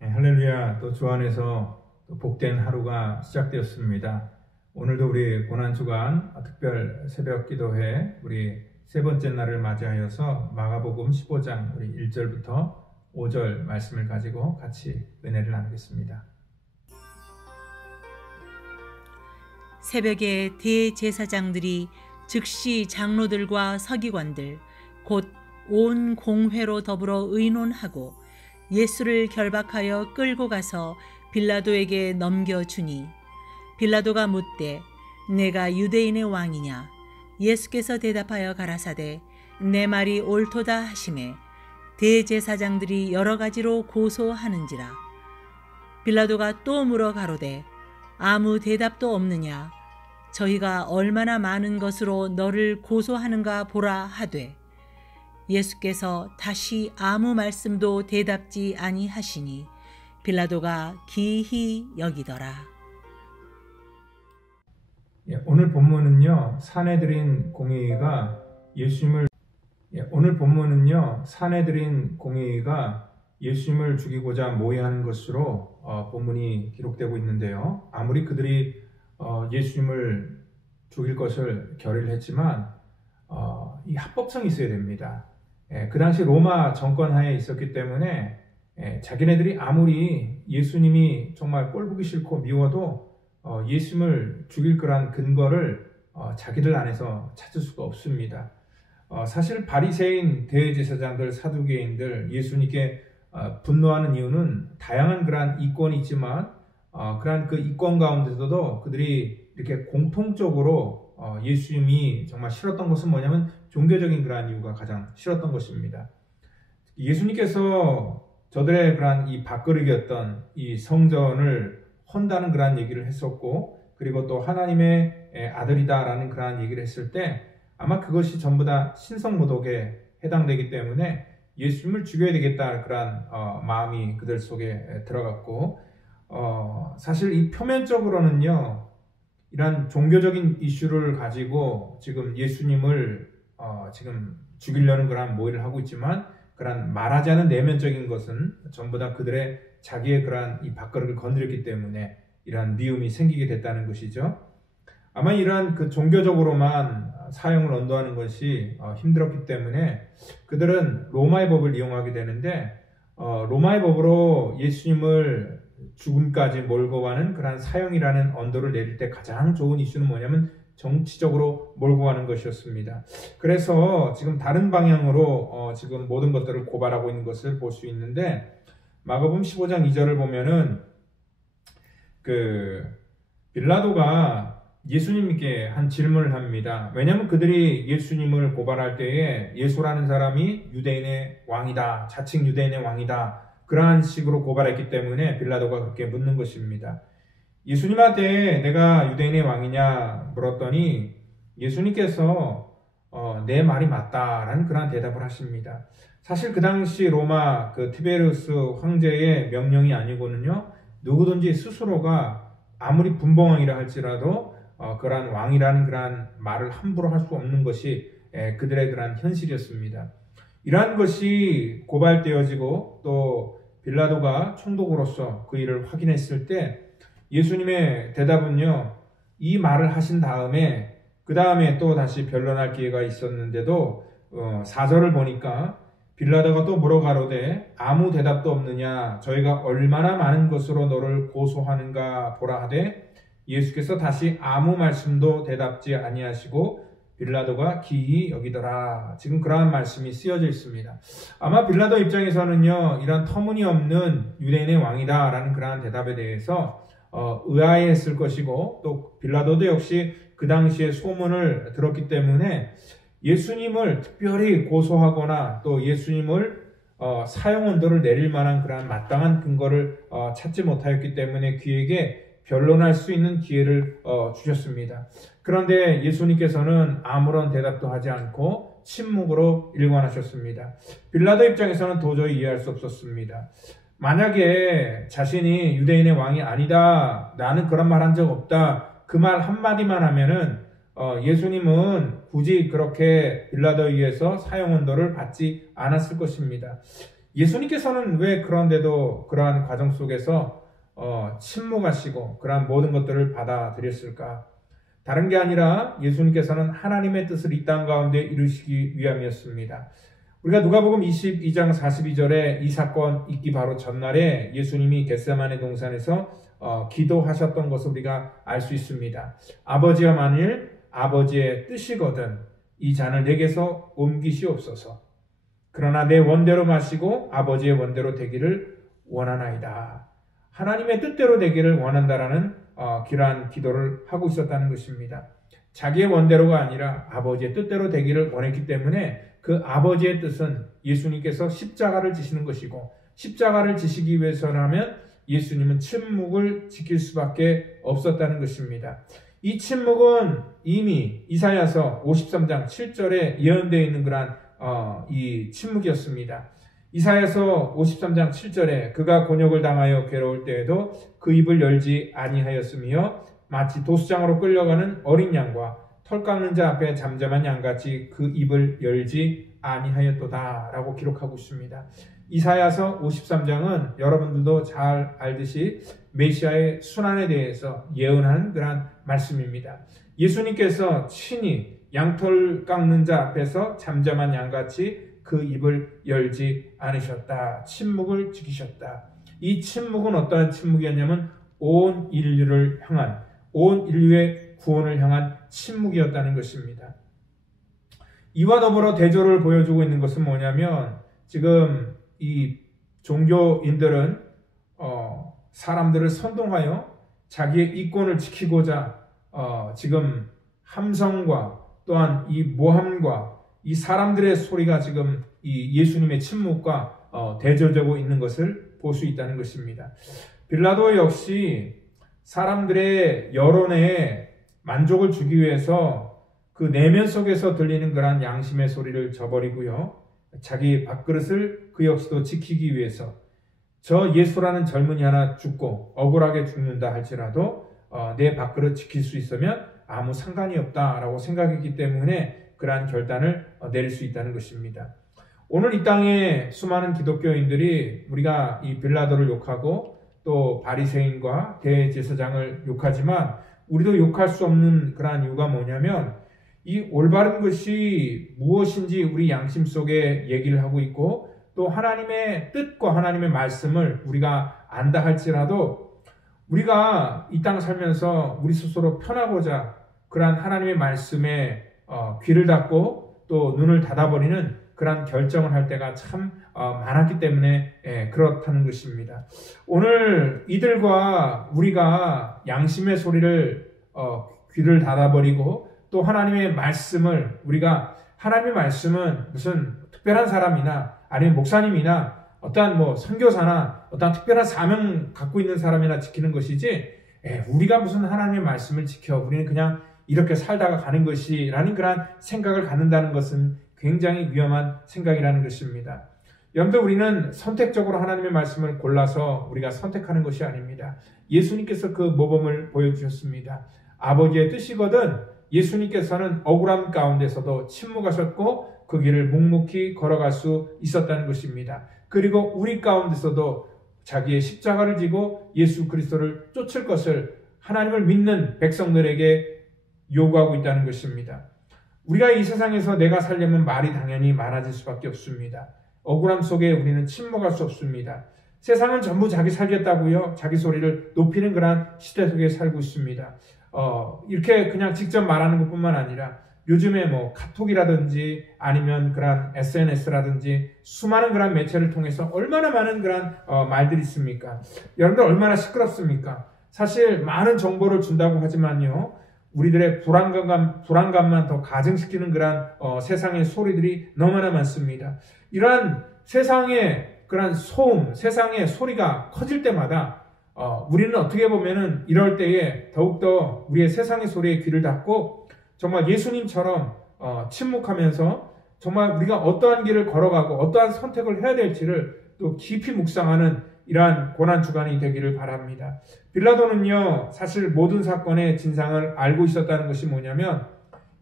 할렐루야. 또 주 안에서 또 복된 하루가 시작되었습니다. 오늘도 우리 고난주간 특별 새벽 기도회 우리 세 번째 날을 맞이하여서 마가복음 15장 우리 1절부터 5절 말씀을 가지고 같이 은혜를 나누겠습니다. 새벽에 대제사장들이 즉시 장로들과 서기관들 곧 온 공회로 더불어 의논하고 예수를 결박하여 끌고 가서 빌라도에게 넘겨주니 빌라도가 묻되 내가 유대인의 왕이냐? 예수께서 대답하여 가라사대 내 말이 옳도다 하시매 대제사장들이 여러 가지로 고소하는지라. 빌라도가 또 물어 가로되 아무 대답도 없느냐? 저희가 얼마나 많은 것으로 너를 고소하는가 보라 하되 예수께서 다시 아무 말씀도 대답지 아니하시니 빌라도가 기히 여기더라. 오늘 본문은요, 사내들인 공회의가 예수님을 죽이고자 모의하는 것으로 본문이 기록되고 있는데요. 아무리 그들이 예수님을 죽일 것을 결의를 했지만 이 합법성이 있어야 됩니다. 그 당시 로마 정권 하에 있었기 때문에 자기네들이 아무리 예수님이 정말 꼴보기 싫고 미워도 예수님을 죽일 거란 근거를 자기들 안에서 찾을 수가 없습니다. 사실 바리새인, 대제사장들, 사두개인들 예수님께 분노하는 이유는 다양한 그러한 이권이 있지만 그러한 그 이권 가운데서도 그들이 이렇게 공통적으로 예수님이 정말 싫었던 것은 뭐냐면 종교적인 그러한 이유가 가장 싫었던 것입니다. 예수님께서 저들의 그러한 이 밥그릇이었던 이 성전을 헌다는 그러한 얘기를 했었고, 그리고 또 하나님의 아들이다라는 그러한 얘기를 했을 때 아마 그것이 전부 다 신성모독에 해당되기 때문에 예수님을 죽여야 되겠다 그러한 마음이 그들 속에 들어갔고, 사실 이 표면적으로는요, 이런 종교적인 이슈를 가지고 지금 예수님을 지금 죽이려는 그런 모의를 하고 있지만 그런 말하지 않은 내면적인 것은 전부 다 그들의 자기의 그러한 이 밥그릇을 건드렸기 때문에 이러한 미움이 생기게 됐다는 것이죠. 아마 이러한 그 종교적으로만 사형을 언도하는 것이 힘들었기 때문에 그들은 로마의 법을 이용하게 되는데 로마의 법으로 예수님을 죽음까지 몰고 가는 그러한 사형이라는 언도를 내릴 때 가장 좋은 이슈는 뭐냐면 정치적으로 몰고 가는 것이었습니다. 그래서 지금 다른 방향으로 지금 모든 것들을 고발하고 있는 것을 볼 수 있는데, 마가복음 15장 2절을 보면은 빌라도가 예수님께 한 질문을 합니다. 왜냐하면 그들이 예수님을 고발할 때에 예수라는 사람이 유대인의 왕이다, 자칭 유대인의 왕이다, 그러한 식으로 고발했기 때문에 빌라도가 그렇게 묻는 것입니다. 예수님한테 내가 유대인의 왕이냐 물었더니 예수님께서 내 말이 맞다라는 그런 대답을 하십니다. 사실 그 당시 로마 티베리우스 황제의 명령이 아니고는요, 누구든지 스스로가 아무리 분봉왕이라 할지라도 그러한 왕이라는 그러한 말을 함부로 할 수 없는 것이 그들의 그러한 현실이었습니다. 이러한 것이 고발되어지고 또 빌라도가 총독으로서 그 일을 확인했을 때 예수님의 대답은요, 이 말을 하신 다음에 그 다음에 또 다시 변론할 기회가 있었는데도 4절을 보니까 빌라도가 또 물어가로되 아무 대답도 없느냐? 저희가 얼마나 많은 것으로 너를 고소하는가 보라 하되 예수께서 다시 아무 말씀도 대답지 아니하시고 빌라도가 기이 여기더라. 지금 그러한 말씀이 쓰여져 있습니다. 아마 빌라도 입장에서는요, 이런 터무니없는 유대인의 왕이다라는 그러한 대답에 대해서 의아해했을 것이고, 또 빌라도도 역시 그 당시에 소문을 들었기 때문에 예수님을 특별히 고소하거나 또 예수님을 사형 언도를 내릴 만한 그러한 마땅한 근거를 찾지 못하였기 때문에 그에게 변론할 수 있는 기회를 주셨습니다. 그런데 예수님께서는 아무런 대답도 하지 않고 침묵으로 일관하셨습니다. 빌라도 입장에서는 도저히 이해할 수 없었습니다. 만약에 자신이 유대인의 왕이 아니다, 나는 그런 말 한 적 없다, 그 말 한마디만 하면은 예수님은 굳이 그렇게 빌라도에 의해서 사형 언도를 받지 않았을 것입니다. 예수님께서는 왜 그런데도 그러한 과정 속에서 침묵하시고 그러한 모든 것들을 받아들였을까? 다른 게 아니라 예수님께서는 하나님의 뜻을 이 땅 가운데 이루시기 위함이었습니다. 우리가 누가복음 22장 42절에 이 사건 있기 바로 전날에 예수님이 겟세마네 동산에서 기도하셨던 것을 우리가 알 수 있습니다. 아버지여, 만일 아버지의 뜻이거든 이 잔을 내게서 옮기시옵소서. 그러나 내 원대로 마시고 아버지의 원대로 되기를 원하나이다. 하나님의 뜻대로 되기를 원한다라는 그러한 기도를 하고 있었다는 것입니다. 자기의 원대로가 아니라 아버지의 뜻대로 되기를 원했기 때문에 그 아버지의 뜻은 예수님께서 십자가를 지시는 것이고, 십자가를 지시기 위해서라면 예수님은 침묵을 지킬 수밖에 없었다는 것입니다. 이 침묵은 이미 이사야서 53장 7절에 예언되어 있는 그러한 이 침묵이었습니다. 이사야서 53장 7절에 그가 곤욕을 당하여 괴로울 때에도 그 입을 열지 아니하였으며 마치 도수장으로 끌려가는 어린 양과 털 깎는 자 앞에 잠잠한 양같이 그 입을 열지 아니하였도다 라고 기록하고 있습니다. 이사야서 53장은 여러분들도 잘 알듯이 메시아의 순환에 대해서 예언하는 그런 말씀입니다. 예수님께서 친히 양털 깎는 자 앞에서 잠잠한 양같이 그 입을 열지 않으셨다. 침묵을 지키셨다. 이 침묵은 어떠한 침묵이었냐면 온 인류를 향한, 온 인류의 구원을 향한 침묵이었다는 것입니다. 이와 더불어 대조를 보여주고 있는 것은 뭐냐면 지금 이 종교인들은 사람들을 선동하여 자기의 이권을 지키고자 지금 함성과 또한 이 모함과 이 사람들의 소리가 지금 이 예수님의 침묵과 대조되고 있는 것을 볼 수 있다는 것입니다. 빌라도 역시 사람들의 여론에 만족을 주기 위해서 그 내면 속에서 들리는 그러한 양심의 소리를 저버리고요. 자기 밥그릇을 그 역시도 지키기 위해서 저 예수라는 젊은이 하나 죽고 억울하게 죽는다 할지라도 내 밥그릇 지킬 수 있으면 아무 상관이 없다라고 생각했기 때문에 그러한 결단을 내릴 수 있다는 것입니다. 오늘 이 땅에 수많은 기독교인들이 우리가 이 빌라도를 욕하고 또 바리새인과 대제사장을 욕하지만 우리도 욕할 수 없는 그러한 이유가 뭐냐면 이 올바른 것이 무엇인지 우리 양심 속에 얘기를 하고 있고 또 하나님의 뜻과 하나님의 말씀을 우리가 안다 할지라도 우리가 이 땅 살면서 우리 스스로 편하고자 그러한 하나님의 말씀에 귀를 닫고 또 눈을 닫아버리는 그러한 결정을 할 때가 참 많았기 때문에 그렇다는 것입니다. 오늘 이들과 우리가 양심의 소리를 귀를 닫아버리고 또 하나님의 말씀을 우리가 하나님의 말씀은 무슨 특별한 사람이나 아니면 목사님이나 어떠한 선교사나 어떠한 특별한 사명 갖고 있는 사람이나 지키는 것이지 우리가 무슨 하나님의 말씀을 지켜 우리는 그냥 이렇게 살다가 가는 것이라는 그런 생각을 갖는다는 것은 굉장히 위험한 생각이라는 것입니다. 여러분들 우리는 선택적으로 하나님의 말씀을 골라서 우리가 선택하는 것이 아닙니다. 예수님께서 그 모범을 보여주셨습니다. 아버지의 뜻이거든 예수님께서는 억울함 가운데서도 침묵하셨고 그 길을 묵묵히 걸어갈 수 있었다는 것입니다. 그리고 우리 가운데서도 자기의 십자가를 지고 예수 그리스도를 쫓을 것을 하나님을 믿는 백성들에게 요구하고 있다는 것입니다. 우리가 이 세상에서 내가 살려면 말이 당연히 많아질 수밖에 없습니다. 억울함 속에 우리는 침묵할 수 없습니다. 세상은 전부 자기 살겠다고요. 자기 소리를 높이는 그런 시대 속에 살고 있습니다. 이렇게 그냥 직접 말하는 것뿐만 아니라 요즘에 카톡이라든지 아니면 그런 SNS라든지 수많은 그런 매체를 통해서 얼마나 많은 그런 말들이 있습니까? 여러분들 얼마나 시끄럽습니까? 사실 많은 정보를 준다고 하지만요. 우리들의 불안감만 더 가증시키는 그런 세상의 소리들이 너무나 많습니다. 이러한 세상의 그런 소음, 세상의 소리가 커질 때마다 우리는 어떻게 보면은 이럴 때에 더욱더 우리의 세상의 소리에 귀를 닫고 정말 예수님처럼 침묵하면서 정말 우리가 어떠한 길을 걸어가고 어떠한 선택을 해야 될지를 또 깊이 묵상하는 이러한 고난주간이 되기를 바랍니다. 빌라도는요, 사실 모든 사건의 진상을 알고 있었다는 것이 뭐냐면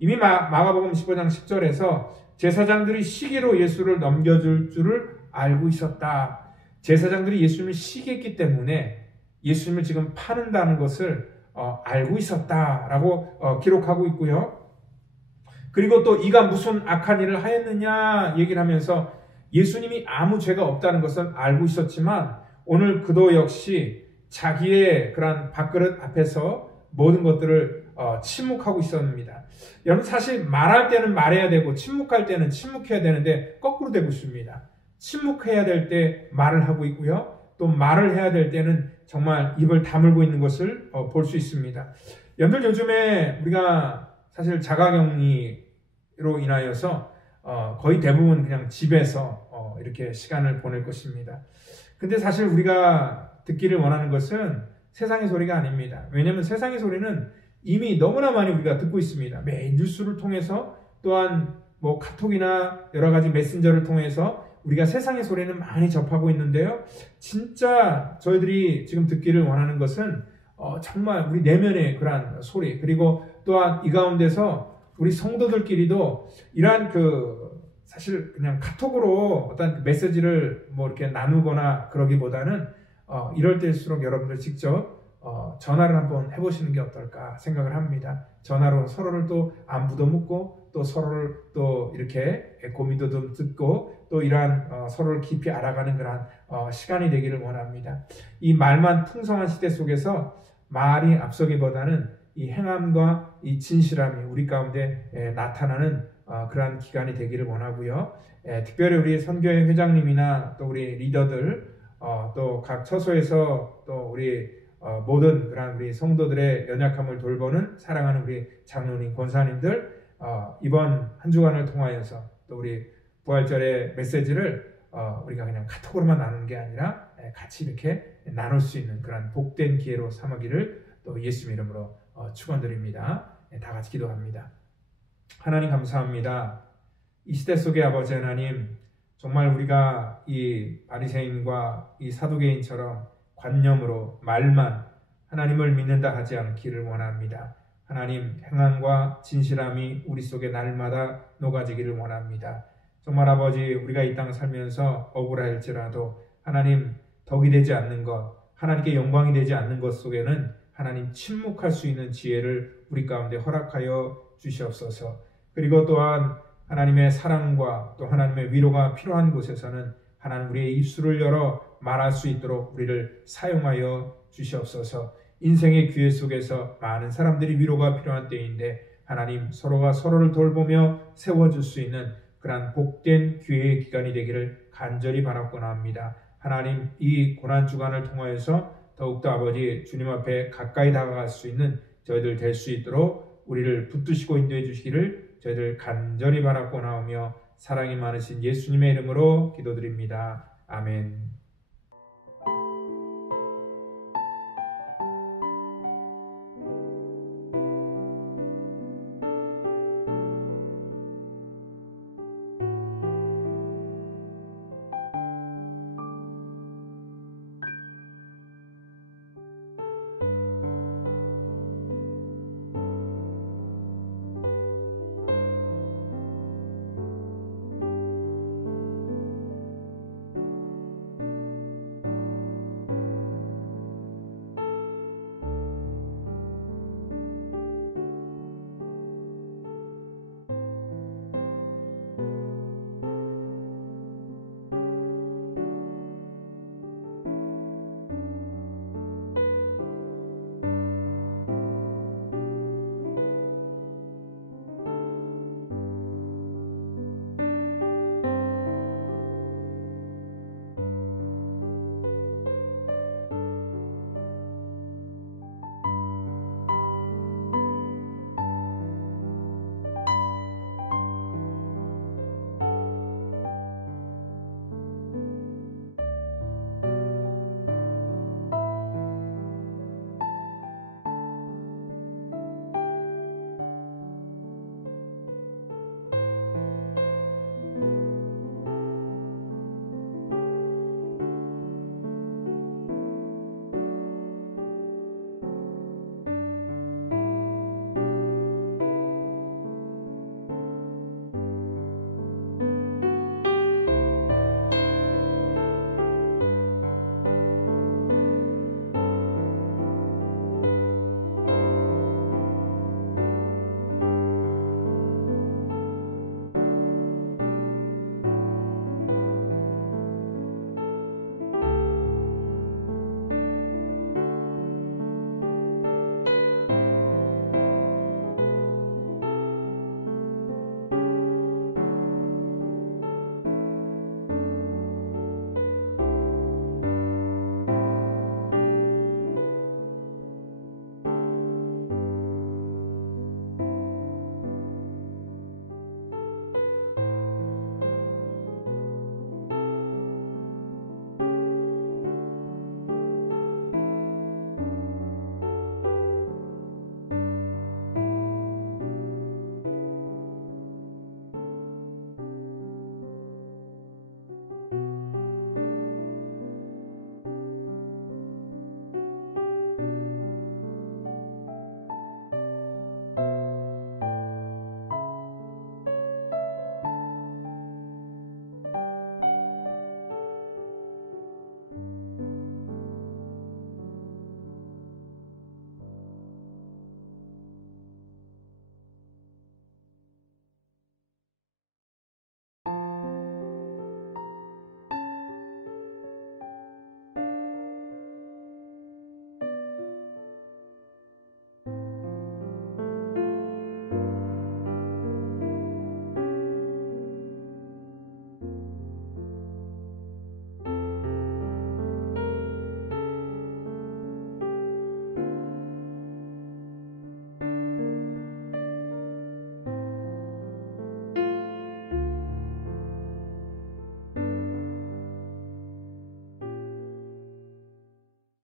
이미 마가복음 15장 10절에서 제사장들이 시기로 예수를 넘겨줄 줄을 알고 있었다. 제사장들이 예수님을 시기했기 때문에 예수님을 지금 파는다는 것을 알고 있었다라고 기록하고 있고요. 그리고 또 이가 무슨 악한 일을 하였느냐 얘기를 하면서 예수님이 아무 죄가 없다는 것은 알고 있었지만 오늘 그도 역시 자기의 그런 밥그릇 앞에서 모든 것들을 침묵하고 있었습니다. 여러분 사실 말할 때는 말해야 되고 침묵할 때는 침묵해야 되는데 거꾸로 되고 있습니다. 침묵해야 될 때 말을 하고 있고요. 또 말을 해야 될 때는 정말 입을 다물고 있는 것을 볼 수 있습니다. 여러분들 요즘에 우리가 사실 자가격리로 인하여서 거의 대부분 그냥 집에서 이렇게 시간을 보낼 것입니다. 근데 사실 우리가 듣기를 원하는 것은 세상의 소리가 아닙니다. 왜냐하면 세상의 소리는 이미 너무나 많이 우리가 듣고 있습니다. 매일 뉴스를 통해서 또한 뭐 카톡이나 여러 가지 메신저를 통해서 우리가 세상의 소리는 많이 접하고 있는데요. 진짜 저희들이 지금 듣기를 원하는 것은 정말 우리 내면의 그러한 소리, 그리고 또한 이 가운데서 우리 성도들끼리도 이러한 사실 그냥 카톡으로 어떤 메시지를 뭐 이렇게 나누거나 그러기보다는 이럴 때일수록 여러분들 직접 전화를 한번 해보시는 게 어떨까 생각을 합니다. 전화로 서로를 또 안부도 묻고 또 서로를 또 이렇게 고민도 좀 듣고 또 이러한 서로를 깊이 알아가는 그러한 시간이 되기를 원합니다. 이 말만 풍성한 시대 속에서 말이 앞서기보다는 이 행함과 이 진실함이 우리 가운데 나타나는 그러한 기간이 되기를 원하고요. 특별히 우리 선교회 회장님이나 또 우리 리더들 또 각 처소에서 또 우리 모든 그런 우리 성도들의 연약함을 돌보는 사랑하는 우리 장로님, 권사님들 이번 한 주간을 통하여서 또 우리 부활절의 메시지를 우리가 그냥 카톡으로만 나누는 게 아니라 같이 이렇게 나눌 수 있는 그런 복된 기회로 삼기를 또 예수 이름으로 축원드립니다. 다 같이 기도합니다. 하나님 감사합니다. 이 시대 속의 아버지 하나님, 정말 우리가 이 바리새인과 이 사두개인처럼 관념으로 말만 하나님을 믿는다 하지 않기를 원합니다. 하나님 행함과 진실함이 우리 속에 날마다 녹아지기를 원합니다. 정말 아버지, 우리가 이 땅 살면서 억울할지라도 하나님 덕이 되지 않는 것, 하나님께 영광이 되지 않는 것 속에는 하나님 침묵할 수 있는 지혜를 우리 가운데 허락하여 주시옵소서. 그리고 또한 하나님의 사랑과 또 하나님의 위로가 필요한 곳에서는 하나님 우리의 입술을 열어 말할 수 있도록 우리를 사용하여 주시옵소서. 인생의 기회 속에서 많은 사람들이 위로가 필요한 때인데 하나님 서로가 서로를 돌보며 세워줄 수 있는 그러한 복된 기회의 기간이 되기를 간절히 바라고나 합니다. 하나님 이 고난주간을 통하여서 더욱더 아버지 주님 앞에 가까이 다가갈 수 있는 저희들 될 수 있도록 우리를 붙드시고 인도해 주시기를 저희들 간절히 바라고나 하며 사랑이 많으신 예수님의 이름으로 기도드립니다. 아멘.